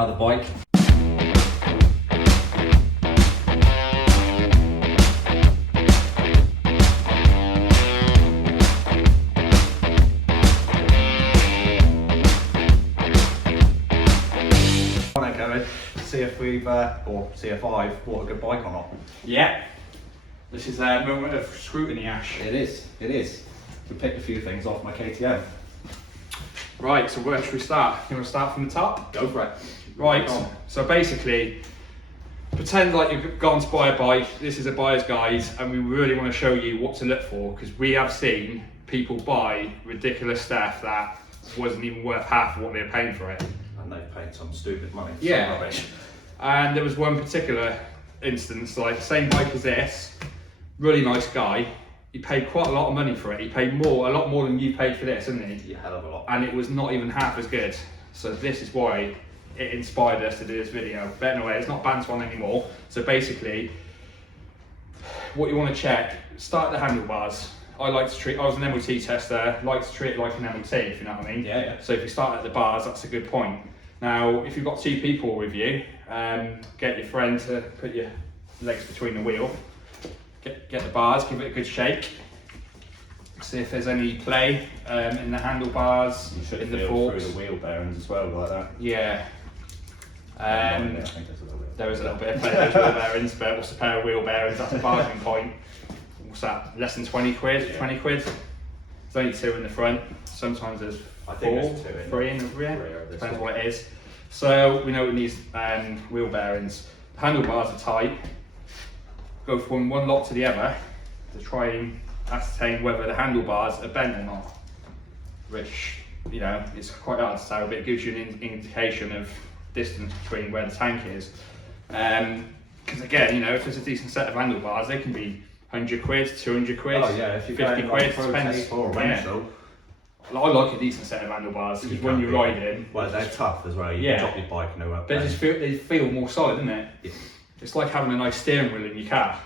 another bike. Want to go in, see if we've, or see if I've bought a good bike or not. Yeah. This is a moment of scrutiny, Ash. It is, it is. We picked a few things off my KTM. Right, so where should we start? You want to start from the top? Go for it. Right, so basically, pretend like you've gone to buy a bike. This is a buyer's guide, and we really want to show you what to look for, because we have seen people buy ridiculous stuff that wasn't even worth half of what they were paying for it. And they've paid some stupid money for Yeah. some rubbish. And there was one particular instance, like the same bike as this, really nice guy. He paid quite a lot of money for it. He paid a lot more than you paid for this, didn't he? Yeah, hell of a lot. And it was not even half as good. So this is why it inspired us to do this video. But anyway, it's not band one anymore. So basically, what you want to check, start at the handlebars. I was an MOT tester, like to treat it like an MOT, if you know what I mean. Yeah, yeah. So if you start at the bars, that's a good point. Now, if you've got two people with you, get your friend to put your legs between the wheel. Get the bars, give it a good shake. See if there's any play in the handlebars, You should in the feel forks. through the wheel bearings as well, like that. Yeah. I think there's a little bit. There was a little bit of play with wheel bearings, but what's a pair of wheel bearings? That's a bargain point. What's that? Less than 20 quid? Yeah. 20 quid? There's only two in the front. Sometimes there's I think four, there's two in three in the rear. rear of this Depends one. what it is. So we know it needs wheel bearings. The handlebars are tight. Go from one lot to the other to try and ascertain whether the handlebars are bent or not. Which, you know, it's quite hard to tell, but it gives you an indication of distance between where the tank is. Because again, you know, if there's a decent set of handlebars, they can be 100 quid, 200 quid, Oh yeah, if you're 50 going quid, like depends. Pro or Yeah. Rental, I like a decent set of handlebars because when you're riding, well, they're tough as well. You Yeah. can drop your bike and no they feel more solid, isn't it? Yeah. It's like having a nice steering wheel in your car.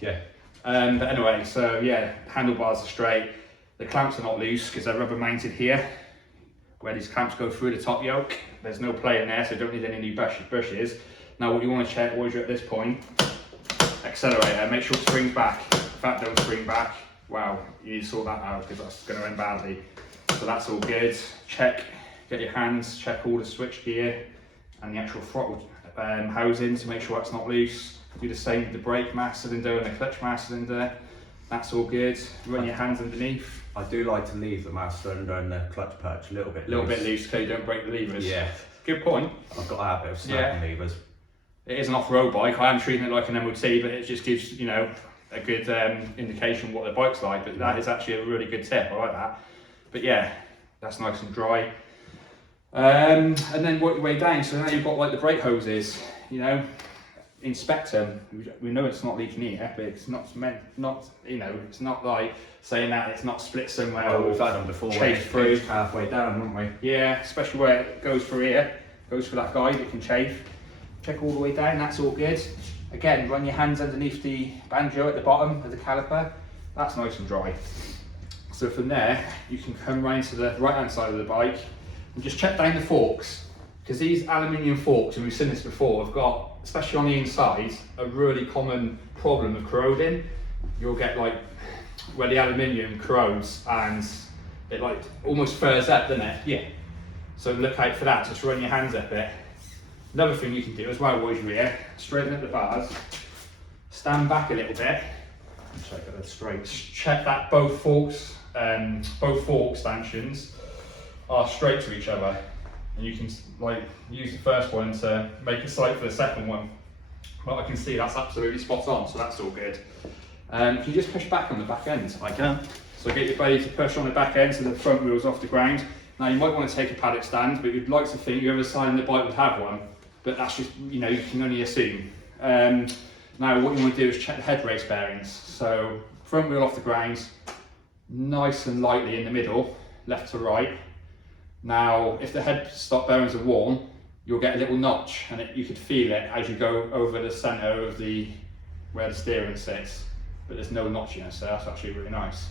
Yeah. But anyway, so yeah, handlebars are straight. The clamps are not loose because they're rubber mounted here. Where these clamps go through the top yoke, there's no play in there, so you don't need any new bushes. Now what you want to check while you're at this point, accelerator, make sure it springs back. If that don't spring back, wow, you need to sort that out because that's going to end badly. So that's all good. Check, get your hands, check all the switch gear and the actual throttle housing to make sure that's not loose. Do the same with the brake mass cylinder and the clutch mass cylinder. That's all good. Run your hands underneath. I do like to leave the mass cylinder and the clutch perch a little bit loose. So you don't break the levers. Yeah. Good point. I've got a habit of snapping levers. It is an off-road bike. I am treating it like an MOT, but it just gives, you know, a good indication what the bike's like. But that is actually a really good tip. I like that. But yeah, that's nice and dry. And then work your way down. So now you've got like the brake hoses, you know. Inspect them. We know it's not leaking here, but it's not meant, you know, it's not like saying that it's not split somewhere. Oh, we've had them before. Chafe through. Halfway down, haven't we? Yeah, especially where it goes through here, goes for that guide, it can chafe. Check all the way down, that's all good. Again, run your hands underneath the banjo at the bottom of the caliper. That's nice and dry. So from there, you can come round to the right hand side of the bike and just check down the forks. Because these aluminium forks, and we've seen this before, have got, especially on the inside, a really common problem of corroding. You'll get like, where the aluminium corrodes and it like almost furs up, doesn't it? Yeah. So look out for that, just run your hands up it. Another thing you can do as well while you're here, straighten up the bars, stand back a little bit, And check that they're straight. check that both fork stanchions are straight to each other. And you can like use the first one to make a sight for the second one. But I can see that's absolutely spot on, so that's all good. Can you just push back on the back end? I can. So get your buddy to push on the back end so the front wheel's off the ground. Now you might want to take a paddock stand, but you'd like to think your other side of the bike would have one. But that's just, you know, you can only assume. Now what you want to do is check the head race bearings. So front wheel off the ground, nice and lightly in the middle, left to right. Now if the head stop bearings are worn, you'll get a little notch, and you could feel it as you go over the centre of where the steering sits. But there's no notch in it, so that's actually really nice.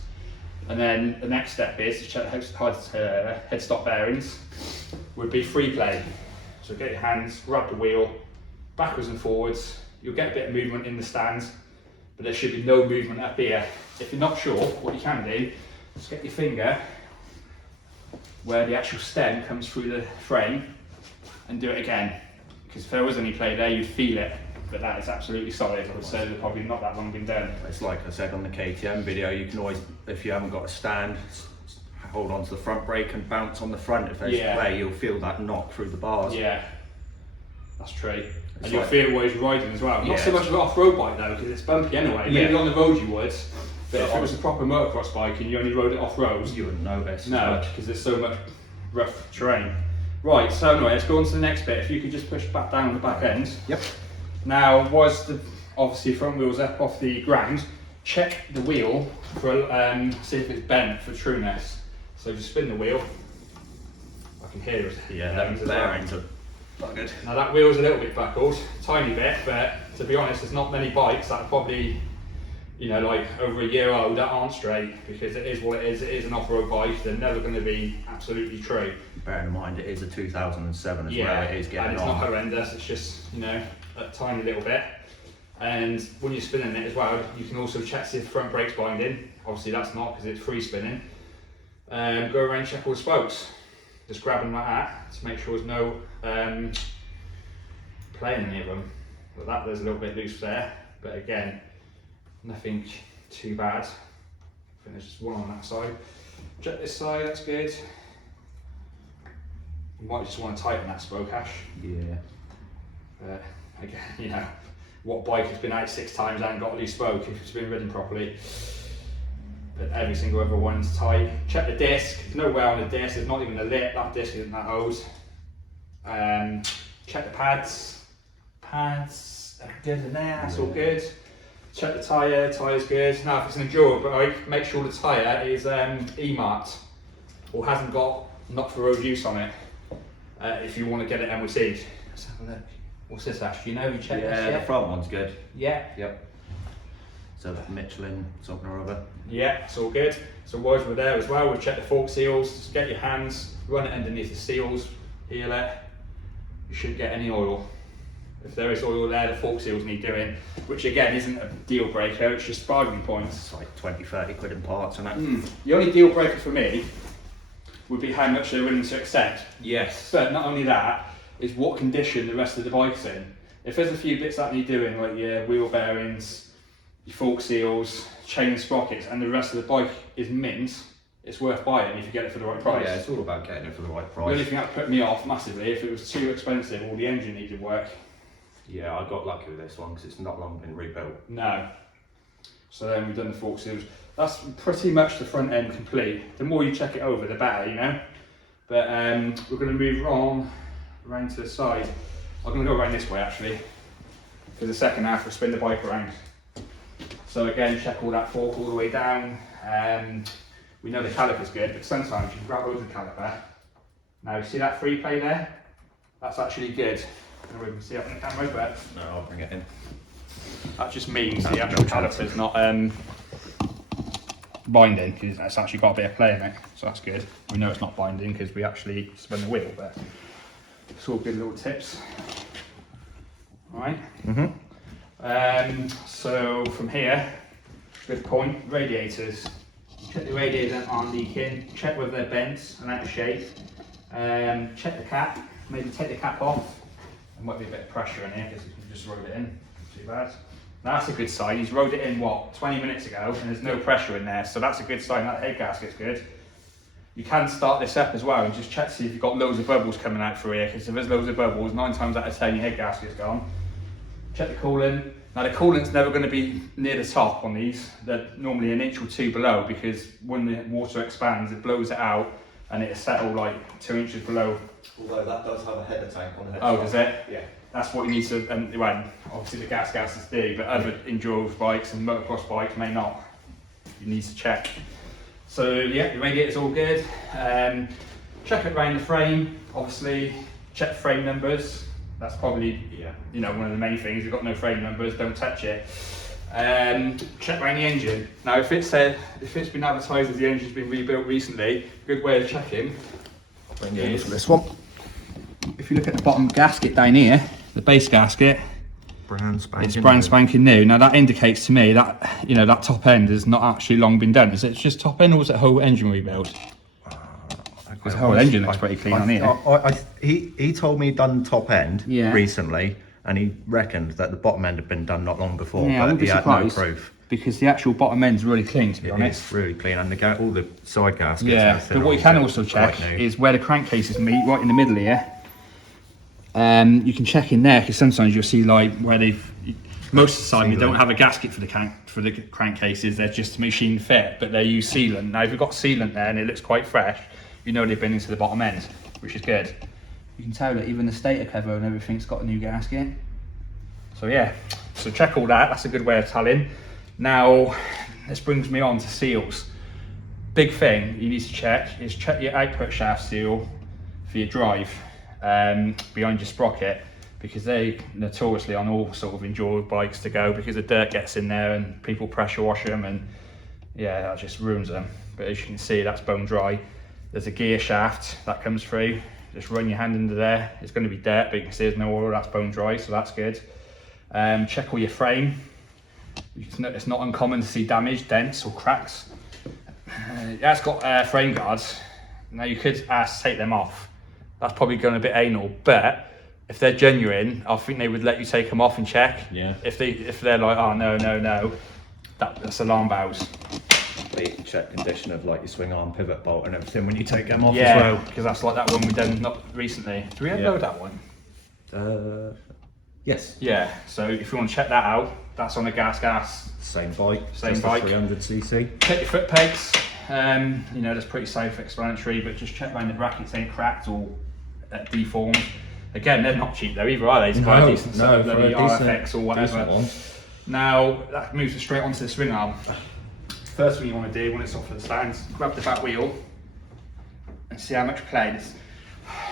And then the next step is to check the head stop bearings. Would be free play. So get your hands, grab the wheel, backwards and forwards. You'll get a bit of movement in the stands, but there should be no movement up here. If you're not sure, what you can do, just get your finger where the actual stem comes through the frame and do it again. Because if there was any play there, you'd feel it, but that is absolutely solid. So they're probably not that long been done. It's like I said on the KTM video, you can always, if you haven't got a stand, hold on to the front brake and bounce on the front. If there's play, you'll feel that knock through the bars. Yeah, that's true. It's and you'll like, feel it while you're riding as well. Not so much of an off-road bike though, because it's bumpy anyway. Maybe on the road you would, but if it was a proper motocross bike and you only rode it off-road, you wouldn't notice. No, because there's so much rough terrain. Right, so anyway, let's go on to the next bit. If you could just push back down the back end. Yep. Now, was the obviously front wheels up off the ground, check the wheel for see if it's bent for trueness. So just spin the wheel. I can hear it. Yeah, them bearings are buggered. Now that wheel's a little bit buckled, tiny bit, but to be honest, there's not many bikes that are probably, you know, like over a year old that aren't straight, because it is what it is. It is an off-road bike. They're never going to be absolutely true. Bear in mind, it is a 2007 as well. It is getting and it's on. not horrendous. It's just, you know, a tiny little bit. And when you're spinning it as well, you can also check see if the front brake's binding. Obviously that's not, because it's free spinning. Go around and check all the spokes. Just grab them like that to make sure there's no play in any of them. But that there's a little bit loose there. But again, nothing too bad. I think there's just one on that side. Check this side, that's good. You might just want to tighten that spoke, Ash. Yeah. But again, you know, what bike has been out 6 times and got a loose spoke if it's been ridden properly? But every single other one's tight. Check the disc, there's no wear on the disc, there's not even a lip, that disc isn't that old. Check the pads. Pads are good in there, that's all good. Check the tyre, tyre's good. Now if it's an enduro bike, make sure the tyre is E-marked or hasn't got not for road use on it. If you want to get it MOT'd. Let's have a look. What's this, Ash? Do you know? You check this yet? Yeah, the front one's good. Yeah. Yep. So Michelin, something or other. Yeah, it's all good. So while we're there as well, we'll check the fork seals. Just get your hands, run it underneath the seals, heel it. You shouldn't get any oil. If there is oil there, the fork seals need doing, which again isn't a deal breaker, it's just bargaining points. It's like 20, 30 quid in parts and that. The only deal breaker for me would be how much they're willing to accept. Yes. But not only that, is what condition the rest of the bike's in. If there's a few bits that need doing, like your wheel bearings, your fork seals, chain and sprockets, and the rest of the bike is mint, it's worth buying if you get it for the right price. Yeah, it's all about getting it for the right The only price. thing that put me off massively, if it was too expensive or the engine needed work. Yeah, I got lucky with this one because it's not long been rebuilt. No. So then we've done the fork seals. That's pretty much the front end complete. The more you check it over, the better, you know. But we're going to move on around to the side. I'm going to go around this way actually. For the second half, we'll spin the bike around. So again, check all that fork all the way down. We know the caliper's good, but sometimes you can grab over the caliper. Now, you see that free play there? That's actually good. I don't know if you can see it on the camera, but No, I'll bring it in. that just means the actual caliper's not binding, because it's actually got a bit of play in it, so that's good. We know it's not binding because we actually spin the wheel, but it's all good little tips. Right. So from here, good point, radiators. Check the radiators that aren't leaking, check whether they're bent and out of shape. Check the cap, maybe take the cap off. There might be a bit of pressure in here because you can just rode it in, not too bad. That's a good sign. He's rode it in, what, 20 minutes ago, and there's no pressure in there, so that's a good sign that head gasket's good. You can start this up as well and just check to see if you've got loads of bubbles coming out through here, because if there's loads of bubbles, 9 times out of 10 your head gasket's gone. Check the coolant. Now the coolant's never going to be near the top on these. They're normally an inch or 2 below, because when the water expands, it blows it out and it'll settle like 2 inches below. Although that does have a header tank on it. Oh, does it? Yeah. That's what you need to, and well, obviously the gas gases do, but other enduro bikes and motocross bikes may not. You need to check. So yeah, the radiator's all good. Check it around the frame, obviously. Check frame numbers. That's probably, you know, one of the main things. If you've got no frame numbers, don't touch it. Check around the engine. Now, if it's been advertised as the engine's been rebuilt recently, a good way of checking Bring it in is for this one. if if you look at the bottom gasket down here, the base gasket, it's brand spanking new. Now that indicates to me that, you know, that top end has not actually long been done. Is it just top end, or was it whole engine rebuild? Because the whole engine looks pretty clean on here. He told me he'd done top end Yeah. recently, and he reckoned that the bottom end had been done not long before, Yeah, I but wouldn't he be had no surprised, proof. because the actual bottom end's really clean, to be honest. It's really clean, and all the side gaskets. Yeah, but what you can also check is where the crankcases meet, right in the middle here. You can check in there, because sometimes you'll see like where they've, most of the time they don't have a gasket for the crankcases, they're just machine fit, but they use sealant. Now if you've got sealant there and it looks quite fresh, you know they've been into the bottom end, which is good. You can tell that even the stator cover and everything's got a new gasket. So yeah, so check all that, that's a good way of telling. Now, this brings me on to seals. Big thing you need to check is check your output shaft seal for your drive behind your sprocket, because they notoriously on all sort of enduro bikes to go, because the dirt gets in there and people pressure wash them, and yeah, that just ruins them. But as you can see, that's bone dry. There's a gear shaft that comes through, just run your hand under there, it's going to be dirt, but you can see there's no oil, that's bone dry, so that's good. Check all your frame. It's not uncommon to see damage, dents or cracks. Yeah, it's got frame guards. Now you could ask to take them off. That's probably going a bit anal, but if they're genuine, I think they would let you take them off and check. Yeah. If they're like, oh no, that's alarm bells. But you can check condition of like your swing arm, pivot bolt, and everything when you take them off Yeah, as well. because that's like that one we done not recently. Do we upload that one? Yes. Yeah. So if you want to check that out, that's on a gas. Same bike. Same just bike. 300cc. Check your foot pegs. You know, that's pretty self-explanatory, but just check around the brackets ain't cracked or deformed. Again, they're not cheap though either, are they? To buy a decent set of bloody RFX or whatever. Now, that moves us straight onto the swing arm. First thing you want to do when it's off of the stands, grab the back wheel and see how much play.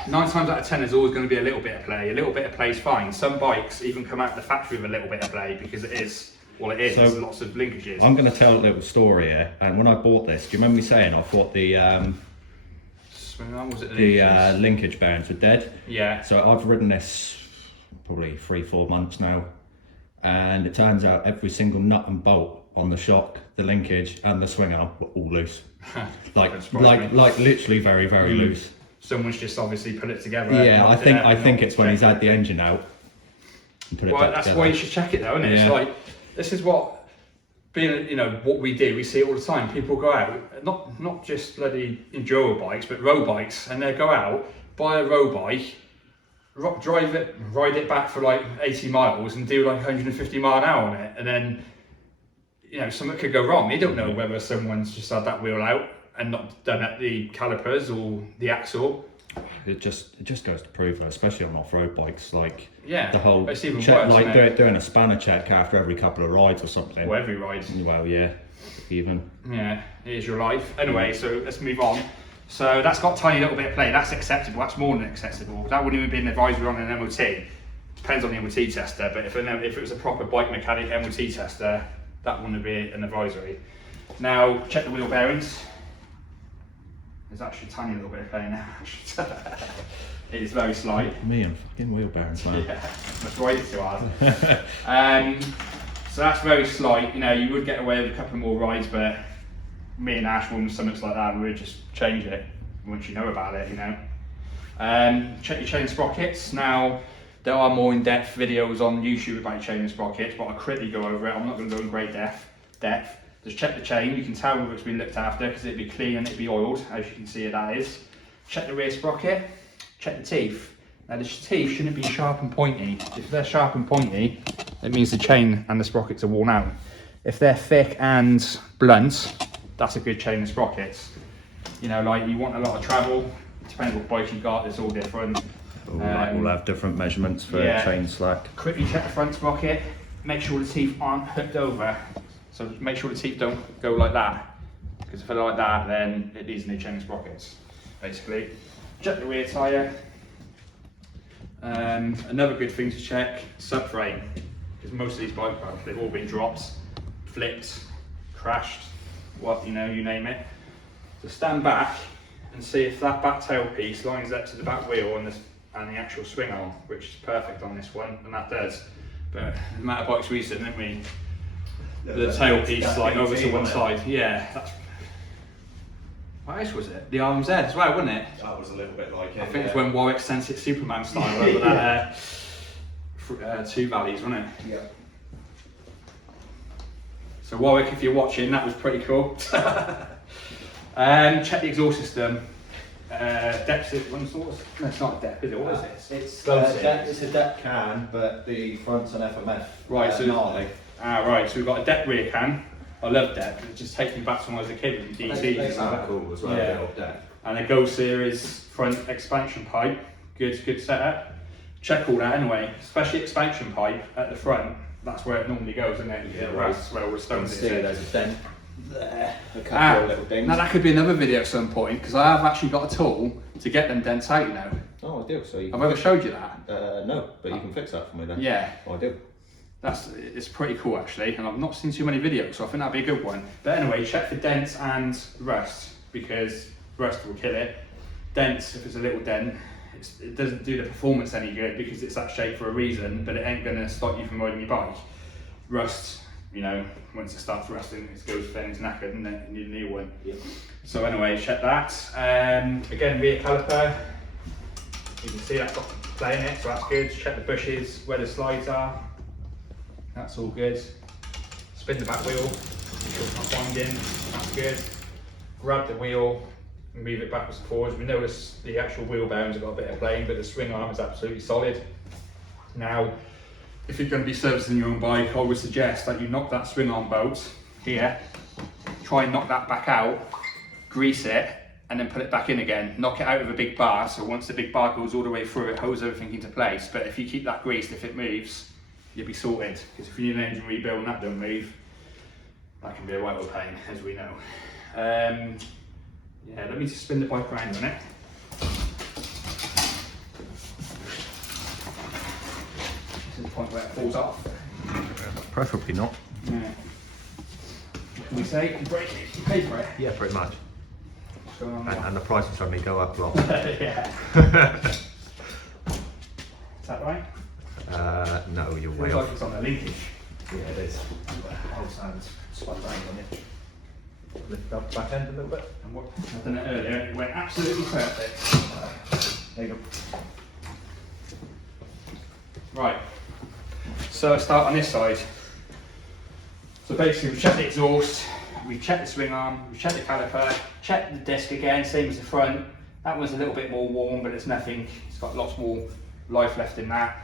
9 times out of 10 there's always going to be a little bit of play. A little bit of play is fine. Some bikes even come out of the factory with a little bit of play, because it is, well it is, there's lots of linkages. I'm going to tell a little story here, and when I bought this, do you remember me saying I thought the swing arm, was it linkage bearings were dead? Yeah. So I've ridden this probably 3-4 months now, and it turns out every single nut and bolt on the shock, the linkage and the swing arm were all loose. like literally very loose. Someone's just obviously put it together. Yeah, I think it's when he's had the engine out and put it well, that's why you should check it though, isn't it? Yeah. It's like, this is what, being, you know, what we do, we see it all the time. People go out, not just bloody enduro bikes, but road bikes, and they go out, buy a road bike, drive it, ride it back for like 80 miles and do like 150 mile an hour on it, and then, you know, something could go wrong. You don't know whether someone's just had that wheel out and not done at the calipers or the axle. It just goes to prove that, especially on off-road bikes, like the whole it's even check, worse, like doing a spanner check after every couple of rides or something. Or every ride. Well, yeah, even. Yeah, here's your life. Anyway, so let's move on. So that's got a tiny little bit of play. That's acceptable. That's more than acceptable. That wouldn't even be an advisory on an MOT. Depends on the MOT tester. But if it was a proper bike mechanic MOT tester, that wouldn't be an advisory. Now check the wheel bearings. There's actually a tiny little bit of play now. It is very slight. Me and fucking wheel bearings, man. Yeah, that's way too hard. So that's very slight. You know, you would get away with a couple more rides, but me and Ash, when something like that, we would just change it once you know about it, you know. Check your chain sprockets. Now, there are more in-depth videos on YouTube about chain and sprockets, but I'll quickly go over it. I'm not going to go in great depth. Just check the chain. You can tell whether it's been looked after because it'd be clean and it'd be oiled, as you can see that is. Check the rear sprocket. Check the teeth. Now the teeth shouldn't be sharp and pointy. If they're sharp and pointy, it means the chain and the sprockets are worn out. If they're thick and blunt, that's a good chain and sprockets. You know, like you want a lot of travel. Depends what bike you got. It's all different. We'll have different measurements for chain slack. Quickly check the front sprocket. Make sure the teeth aren't hooked over. So make sure the teeth don't go like that. Because if they're like that, then it needs new chain and sprockets, basically. Check the rear tyre. Another good thing to check, subframe. Because most of these bike parts, they've all been dropped, flipped, crashed, you name it. So stand back and see if that back tail piece lines up to the back wheel and the and the actual swing arm, which is perfect on this one, and that does. But the motorbikes recent, didn't we? The tailpiece like over to one side. Yeah, that's. What else was it? The arm's head as well, wasn't it? That was a little bit like it. I think it's when Warwick sent it Superman style over that Two Valleys, wasn't it? Yeah. So Warwick, if you're watching, that was pretty cool. Check the exhaust system. Depth is one source. No, it's not a depth, is it? What is it? It's a depth can, but the front's an FMF. Right, so gnarly. Right. So we've got a depth rear can. I love depth. It just takes me back to when I was a kid with They DT. sound cool as well. Yeah. And a Go Series front expansion pipe. Good setup. Check all that anyway. Especially expansion pipe at the front. That's where it normally goes, isn't it? Yeah, That's where all the stones See, is. there's a dent there. A couple of little dings. Now that could be another video at some point because I have actually got a tool to get them dents out. You know. Oh, I do. So you Have I ever showed you that? no, but you can fix that for me then. Yeah. Oh, I do. It's pretty cool actually, and I've not seen too many videos, so I think that'd be a good one. But anyway, check for dents and rust because rust will kill it. Dents, if it's a little dent, it doesn't do the performance any good because it's that shape for a reason, but it ain't gonna stop you from riding your bike. Rust, you know, once it starts rusting, it goes thin, it's knackered, and then you need a new one. Yep. So anyway, check that. Again, rear caliper. You can see that's got play in it, so that's good. Check the bushes, where the slides are. That's all good. Spin the back wheel, make sure it's not winding, that's good. Grab the wheel and move it backwards and forwards. We notice the actual wheel bearings have got a bit of playing, but the swing arm is absolutely solid. Now, if you're going to be servicing your own bike, I would suggest that you knock that swing arm bolt here, try and knock that back out, grease it, and then put it back in again. Knock it out with a big bar, so once the big bar goes all the way through, it holds everything into place. But if you keep that greased, if it moves, you'll be sorted. Because if you need an engine rebuild and that don't move, that can be a right old pain, as we know. Yeah, let me just spin the bike around a minute. To the point where it falls off. Preferably not. Yeah. What can we say? You break it, you pay for it. Yeah, pretty much. What's going on there? And the prices suddenly go up a lot. Yeah. Is that right? No, you're way Feels like off. it's on the linkage. Yeah, it is. Whole sounds spun around on it. Lift up the back end a little bit. And what I've done it earlier, it went absolutely perfect. There you go. Right, so I start on this side. So basically we check the exhaust, we check the swing arm, we check the caliper, check the disc again, same as the front. That one's a little bit more worn, but it's nothing, it's got lots more life left in that.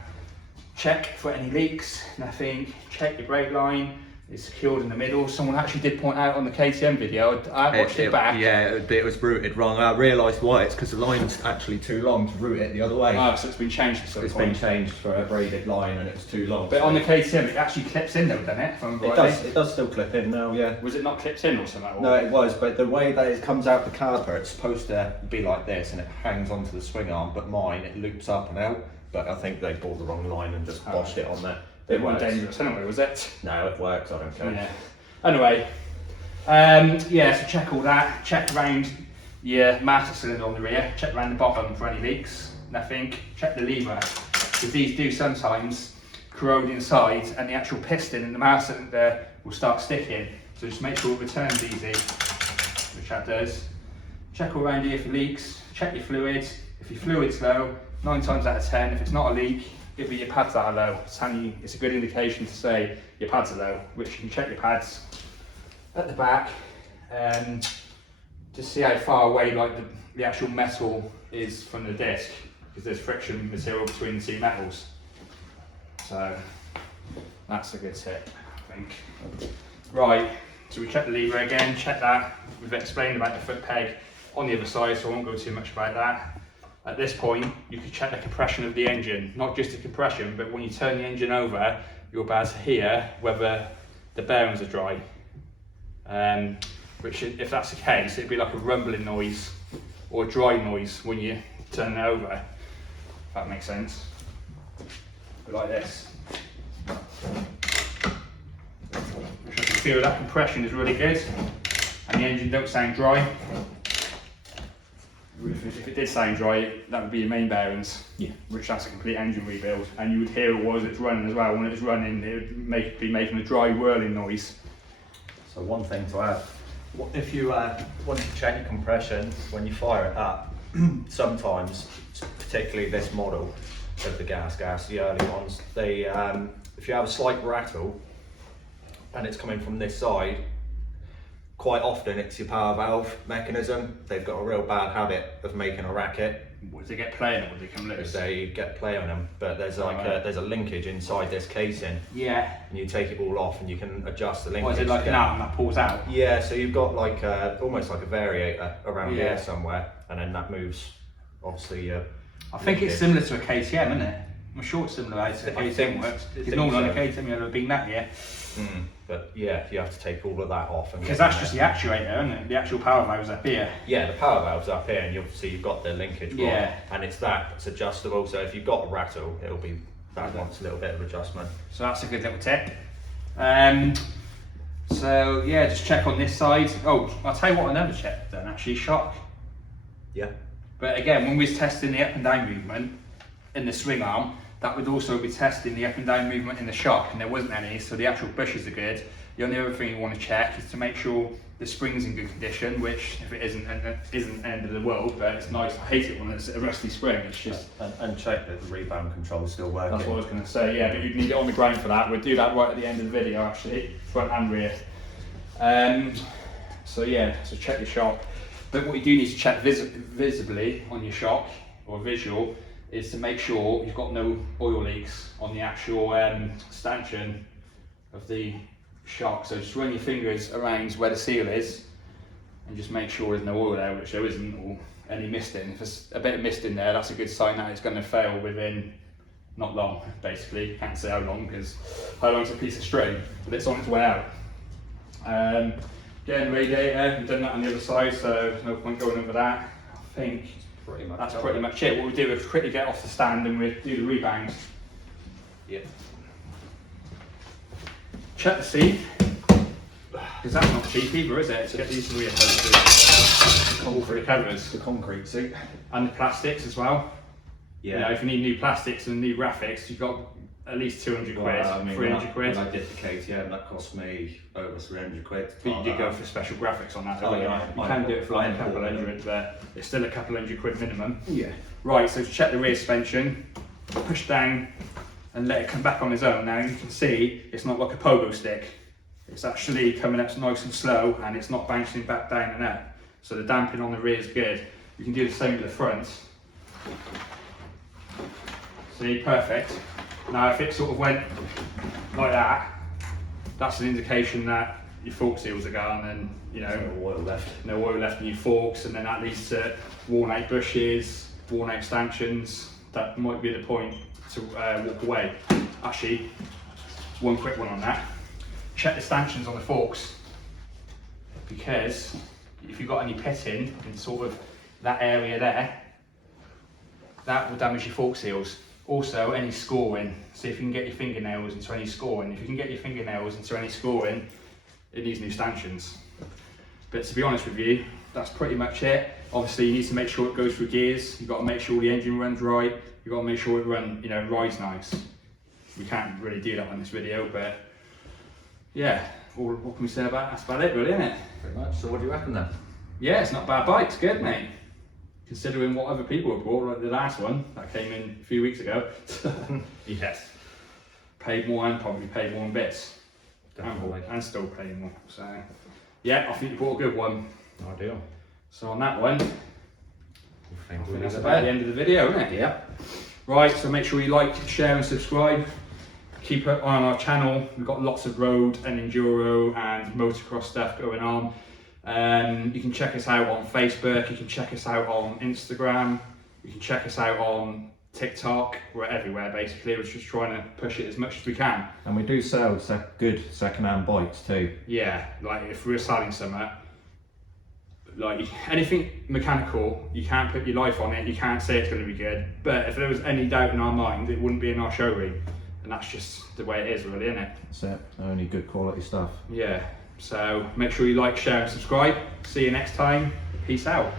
Check for any leaks, nothing. Check your brake line, it's secured in the middle. Someone actually did point out on the KTM video, I watched it back. Yeah, it was routed wrong. I realised why. It's because the line's actually too long to route it the other way. Oh, so it's been changed at some It's point. been changed for a braided line and it's too long. But on the KTM it actually clips in though, doesn't it? If I remember rightly? It does still clip in now, yeah. Was it not clipped in or something? No, it was, but the way that it comes out the caliper, it's supposed to be like this and it hangs onto the swing arm, but mine, it loops up and out. But I think they bought the wrong line and just boshed it on there. It wasn't dangerous anyway, was it? No, it works, I don't care. Yeah. Anyway, yeah, so check all that. Check around your master cylinder on the rear. Check around the bottom for any leaks. Nothing. Check the lever, because these do sometimes corrode inside and the actual piston in the master cylinder will start sticking. So just make sure it returns easy, which that does. Check all around here for leaks. Check your fluids. If your fluid's low, 9 times out of 10, if it's not a leak, it'll be your pads that are low. It's a good indication to say your pads are low, which you can check your pads at the back and just see how far away like the actual metal is from the disc, because there's friction material between the two metals. So that's a good tip, I think. Right, so we check the lever again, check that. We've explained about the foot peg on the other side, so I won't go too much about that. At this point, you can check the compression of the engine, not just the compression, but when you turn the engine over, you'll be able to hear whether the bearings are dry. Which, if that's the case, it'd be like a rumbling noise or a dry noise when you turn it over, if that makes sense. But like this. Which I can feel that compression is really good, and the engine don't sound dry. if it did sound dry, that would be your main bearings. Yeah. Which that's a complete engine rebuild, and you would hear it as it's running as well. When it's running, it would be making a dry whirling noise. So one thing to add, if you want to check your compression when you fire it up, sometimes, particularly this model of the gas, the early ones, they if you have a slight rattle and it's coming from this side, quite often it's your power valve mechanism. They've got a real bad habit of making a racket. Would they get play on it? Would they come loose? They get play on them, but there's like there's a linkage inside this casing. Yeah. And you take it all off and you can adjust the linkage. What is it like an arm that pulls out? Yeah, so you've got like almost like a variator around Yeah. here somewhere, and then that moves. Obviously, I think it's similar to a KTM, isn't it? I'm sure it's similar how the I KTM think- works. I Because think normally on so. a KTM you've never been that yet. But yeah, you have to take all of that off. Because that's just the actuator, isn't it? The actual power valve's up here. Yeah, the power valve's up here, and you've got the linkage rod, Yeah. and it's adjustable. So if you've got a rattle, it'll be that wants a little bit of adjustment. So that's a good little tip. So yeah, just check on this side. Oh, I'll tell you what I never checked then, actually, shock. Yeah. But again, when we was testing the up and down movement in the swing arm, that would also be testing the up and down movement in the shock, and there wasn't any, so the actual bushes are good. The only other thing you want to check is to make sure the spring's in good condition, which if it isn't the end of the world, but it's nice. I hate it when it's a rusty spring. It's just And check that the rebound control is still working. that's what I was going to say. Yeah, but you need it on the ground for that. We'll do that right at the end of the video, actually, front and rear. So yeah, so check your shock. But what you do need to check visibly on your shock or visual is to make sure you've got no oil leaks on the actual stanchion of the shock. So just run your fingers around where the seal is and just make sure there's no oil there, which there isn't, or any misting. If there's a bit of mist in there, that's a good sign that it's going to fail within not long, basically. Can't say how long, because how long's a piece of string, but it's on its way out. Again, radiator, we've done that on the other side, so no point going over that. I think Pretty much. that's pretty much it. What we do is quickly get off the stand and we do the rebounds. Yeah. Check the seat, because that's not cheap either, is it? To get these rear posters, all for the covers, The concrete seat. and the plastics as well. Yeah. You know, if you need new plastics and new graphics, you've got at least 200 quid, 300 quid. When I did the KTM, that cost me over 300 quid. But you did go for special graphics on that, Oh, don't you? yeah, You I can do it for like a import couple them. hundred, but it's still a couple hundred quid minimum. Yeah. Right, so to check the rear suspension, push down and let it come back on its own. Now you can see it's not like a pogo stick. It's actually coming up nice and slow, and it's not bouncing back down and up. So the damping on the rear is good. You can do the same with the front. See, perfect. Now if it sort of went like that, that's an indication that your fork seals are gone, and you know, No oil left. no oil left in your forks, and then that leads to worn out bushes, worn out stanchions. That might be the point to walk away. Actually, one quick one on that. Check the stanchions on the forks, because if you've got any pitting in sort of that area there, that will damage your fork seals. Also, any scoring. See if you can get your fingernails into any scoring. If you can get your fingernails into any scoring, it needs new stanchions. But to be honest with you, that's pretty much it. Obviously, you need to make sure it goes through gears. You've got to make sure the engine runs right. You've got to make sure it rides nice. We can't really do that on this video, but yeah, what can we say about it? That's about it, really, isn't it? Pretty much. So what do you reckon then? Yeah, it's not a bad bike. It's good, mate. Considering what other people have bought, like the last one that came in a few weeks ago. Yes. Paid more and probably paid more in bits. Definitely. And still paying more. So yeah, I think you bought a good one. Ideal. So on that one, I I think that's about the end of the video, isn't it? Yeah. Right, so make sure you like, share and subscribe. Keep it on our channel. We've got lots of road and enduro and motocross stuff going on. You can check us out on Facebook, you can check us out on Instagram, you can check us out on TikTok. We're everywhere basically. We're just trying to push it as much as we can. And we do sell good second-hand bikes too. Yeah, like if we're selling something, like anything mechanical, you can't put your life on it, you can't say it's going to be good. But if there was any doubt in our mind, it wouldn't be in our showroom. And that's just the way it is, really, isn't it? That's it. Only good quality stuff. Yeah. So make sure you like, share and subscribe. See you next time. Peace out.